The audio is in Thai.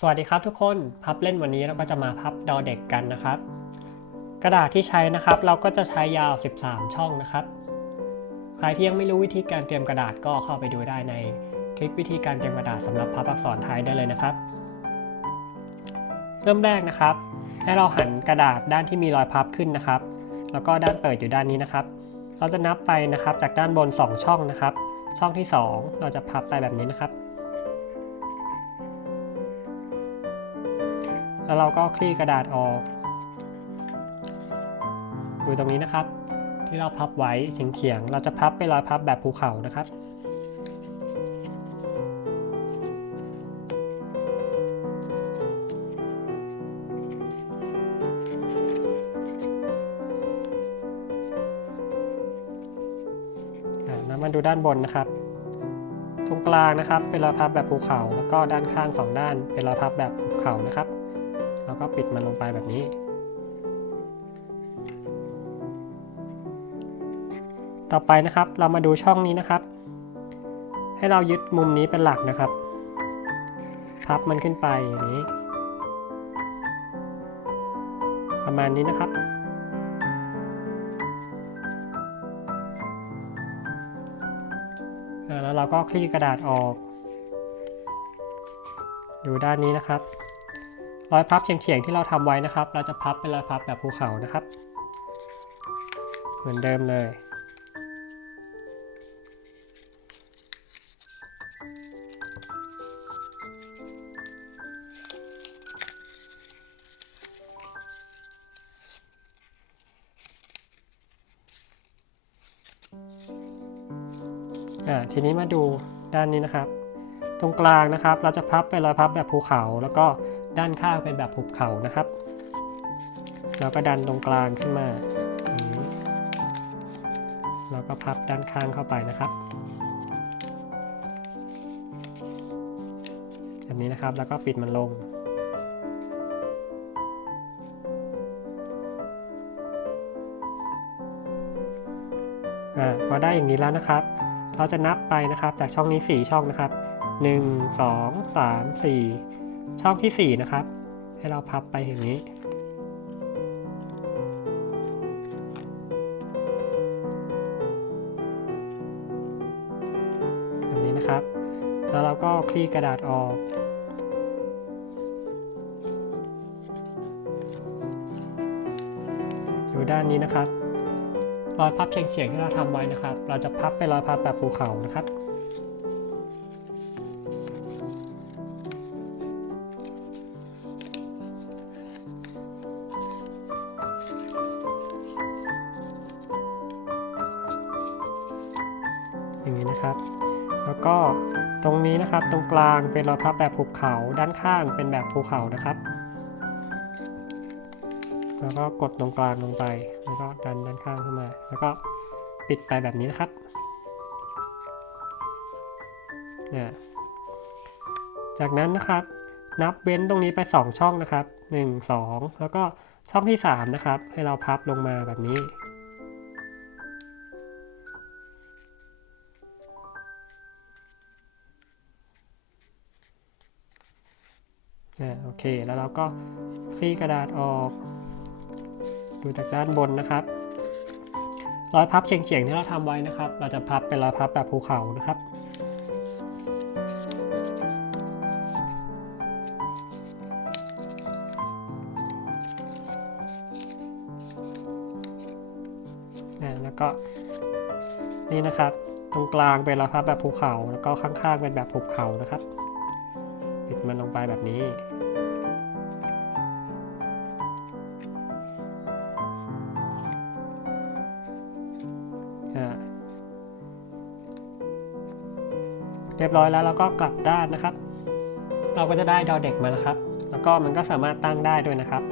สวัสดีครับทุกคนพับเล่นวันนี้เราก็จะมาพับดอเด็กกันนะครับ กระดาษที่ใช้นะครับ เราก็จะใช้ยาว 13 ช่องนะครับ ใครที่ยังไม่รู้วิธีการเตรียมกระดาษก็เข้าไปดูได้ในคลิปวิธีการเตรียมกระดาษสำหรับพับอักษรไทยได้เลยนะครับ เริ่มแรกนะครับ ให้เราหันกระดาษด้านที่มีรอยพับขึ้นนะครับ แล้วก็ด้านเปิดอยู่ด้านนี้นะครับ เราจะนับไปนะครับจากด้านบน 2 ช่องนะครับ ช่องที่ 2 เราจะพับไปแบบนี้นะครับ แล้วเราก็คลี่กระดาษออก ดูตรงนี้นะครับ ที่เราพับไว้เฉียงๆ เราจะพับเป็นรอยพับแบบภูเขานะครับแล้วมาดูด้านบนนะครับ ตรงกลางนะครับเป็นรอยพับแบบภูเขา แล้วก็ด้านข้างสองด้านเป็นรอยพับแบบภูเขานะครับ แล้วก็ปิดมันลงไปแบบนี้ ต่อไปนะครับเรามาดูช่องนี้นะครับ ให้เรายึดมุมนี้เป็นหลักนะครับ พับมันขึ้นไปอย่างนี้ ประมาณนี้นะครับแล้วเราก็คลี่กระดาษออก ดูด้านนี้นะครับ รอยพับเฉียงๆที่เราทำไว้นะครับ เราจะพับเป็นรอยพับแบบภูเขานะครับ เหมือนเดิมเลย ทีนี้มาดูด้านนี้นะครับ ตรงกลางนะครับ เราจะพับเป็นรอยพับแบบภูเขาแล้วก็ ด้านข้างเป็นแบบภูเขานะครับ เราก็ดันตรงกลางขึ้นมาอย่างนี้แล้วก็พับด้านข้างเข้าไปนะครับแบบนี้นะครับแล้วก็ปิดมันลงอ่าพอได้อย่างนี้แล้วนะครับ เราจะนับไปนะครับจากช่องนี้ 4 ช่องนะครับ 1 2 3 4 ช่องที่ 4 นะครับ ให้เราพับไปอย่างนี้ แบบนี้นะครับ แล้วเราก็คลี่กระดาษออกอยู่ด้านนี้นะครับรอยพับเฉียงๆที่เราทำไว้นะครับ เราจะพับเป็นรอยพับแบบภูเขานะครับ นะครับ แล้วก็ตรงนี้นะครับตรงกลางเป็นรอยพับแบบภูเขาด้านข้างเป็นแบบภูเขานะครับ แล้วก็กดตรงกลางลงไป แล้วก็ดันด้านข้างขึ้นมา แล้วก็ปิดไปแบบนี้นะครับเนี่ยจากนั้นนะครับนับเว้นตรงนี้ไป 2 ช่องนะครับ 1 2 แล้วก็ช่องที่ 3 นะครับ ให้เราพับลงมาแบบนี้ โอเค แล้วเราก็คลี่กระดาษออก ดูจากด้านบนนะครับ รอยพับเฉียงๆที่เราทำไว้นะครับ เราจะพับเป็นรอยพับแบบภูเขานะครับแล้วก็นี่นะครับ ตรงกลางเป็นรอยพับแบบภูเขา แล้วก็ข้างๆเป็นแบบภูเขานะครับ ปิดมันลงไปแบบนี้ เรียบร้อยแล้วเราก็กลับด้านนะครับ เราก็จะได้ดอเด็กมาแล้วครับ แล้วก็มันก็สามารถตั้งได้ด้วยนะครับ